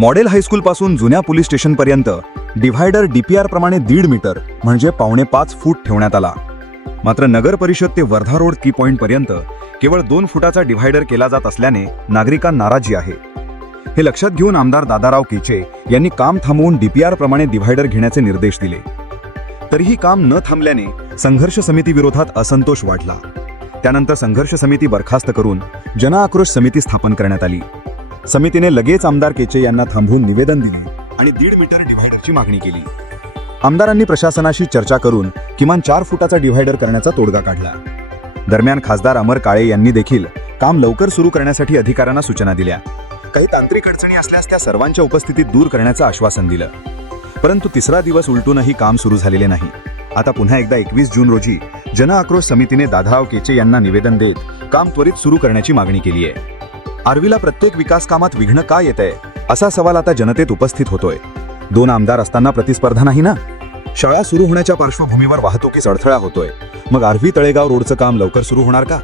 Model हायस्कूलपासून जुन्या police स्टेशनपर्यंत divider DPR प्रमाणे दीड मीटर म्हणजे पावणे पाच फूट ठेवण्यात आला. मात्र नगर परिषद ते वर्धा रोड की पॉईंटपर्यंत केवळ दोन फुटाचा डिव्हायडर केला जात असल्याने नागरिकांना नाराजी आहे. हे लक्षात घेऊन आमदार दादाराव केचे यांनी काम थांबवून डीपीआर प्रमाणे डिव्हायडर घेण्याचे निर्देश दिले. तरीही काम न थांबल्याने संघर्ष समिती विरोधात असंतोष वाढला. त्यानंतर संघर्ष समिती बरखास्त करून जनआक्रोश समिती स्थापन करण्यात आली. समितीने लगेच आमदार केचे यांना थांबवून निवेदन दिले आणि दीड मीटर डिव्हायडरची मागणी केली. आमदारांनी प्रशासनाशी चर्चा करून किमान चार फुटाचा डिव्हायडर करण्याचा तोडगा काढला. दरम्यान खासदार अमर काळे यांनी देखील काम लवकर सुरू करण्यासाठी अधिकाऱ्यांना सूचना दिल्या. काही तांत्रिक अडचणी असल्यास त्या सर्वांच्या उपस्थितीत दूर करण्याचं आश्वासन दिलं. परंतु तिसरा दिवस उलटूनही काम सुरू झालेले नाही. आता पुन्हा एकदा एकवीस जून रोजी जनआक्रोश समितीने दाधाव केचे यांना निवेदन देत काम त्वरित सुरू करण्याची मागणी केली आहे आर्वीला प्रत्येक विकास कामात विघ्न का येत आहे असा सवाल आता जनतेत उपस्थित होतोय. दोन आमदार असताना प्रतिस्पर्धा नाही ना? शाळा सुरू होण्याच्या पार्श्वभूमीवर वाहतुकीस अडथळा होतोय. मग आर्वी तळेगाव रोडचं काम लवकर सुरू होणार का?